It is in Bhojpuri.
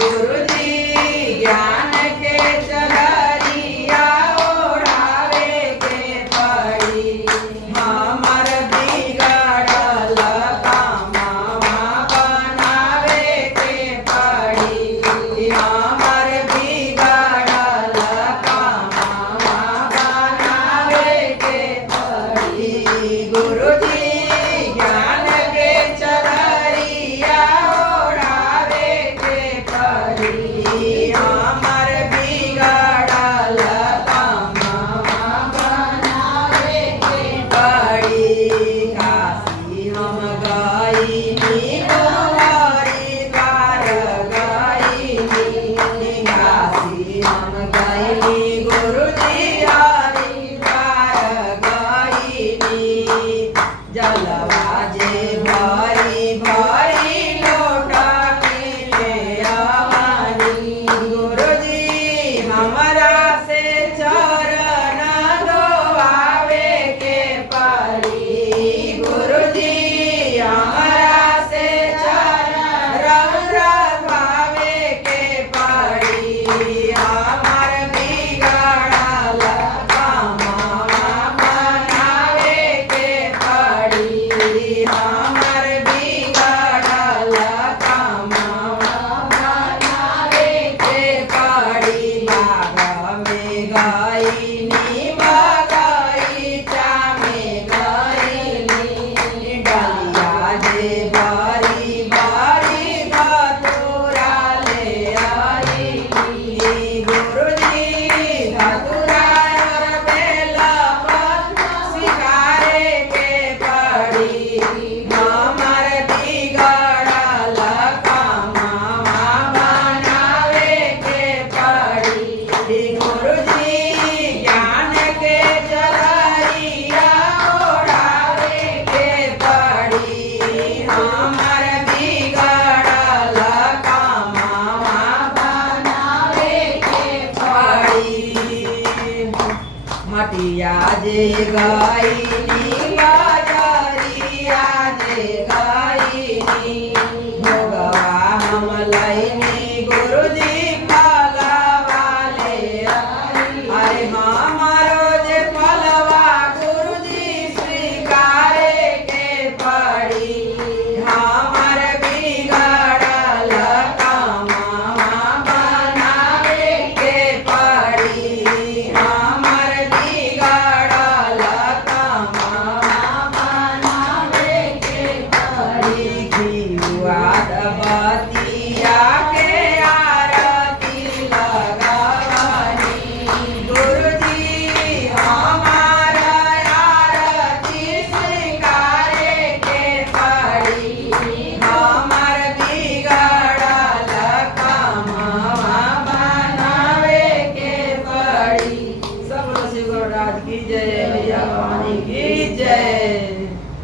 गुरुजी ज्ञान के चररिया ओढ़ावे के पड़ी हमर बिगड़ल कामवा बनावे के पड़ी हमर बिगड़ल कामवा बनावे के पड़ी गुरुजी ज्ञान के चररिया ओढ़ावे के पड़ी हमर बिगड़ल कामवा बनावे के पड़ी काशी हम गइनी हरिद्वार गइनी काशी हम गइनी गुरुजी हरिद्वार गइनी जलवा जे भरी भरी लोटा मिले आवनी गुरुजी हमरा से चरण धोआवे के पड़ी गुरुजी हमरा से चरण रखवावे के पड़ी हमर बिगड़ल कामवा बनावे के पड़ी हमर बिगड़ल कामवा बनावे के पड़ी बाग में गइनी बगीचा में गइनी डलिया जे बरी बरी धतूरा ले आइली गुरुजी धतूरा और बेला पत्र सिखारे के पड़ी हमर बिगड़ल कामवा बनावे के पड़ी गुरुजी ज्ञान के चररिया ओढ़ावे के पड़ी हमर बिगड़ल कामवा बनावे के पड़ी मटिया जे गइनी बजरिया जे गइनी भोगवा हम लइनी गुरुजी फलवा ले अरे हमारो जे फलवा गुरुजी स्वीकारे के पड़ी हमर बिगड़ल कामवा बनावे के पड़ी हमर बिगड़ल कामवा बनावे के पड़ी घिउआ बतिया के आरती लगवनी गुरुजी हमार आरती स्वीकारे के पड़ी हमर बिगड़ल कामवा बनावे के पड़ी सब शिव राज की जय भैया भवानी की जय।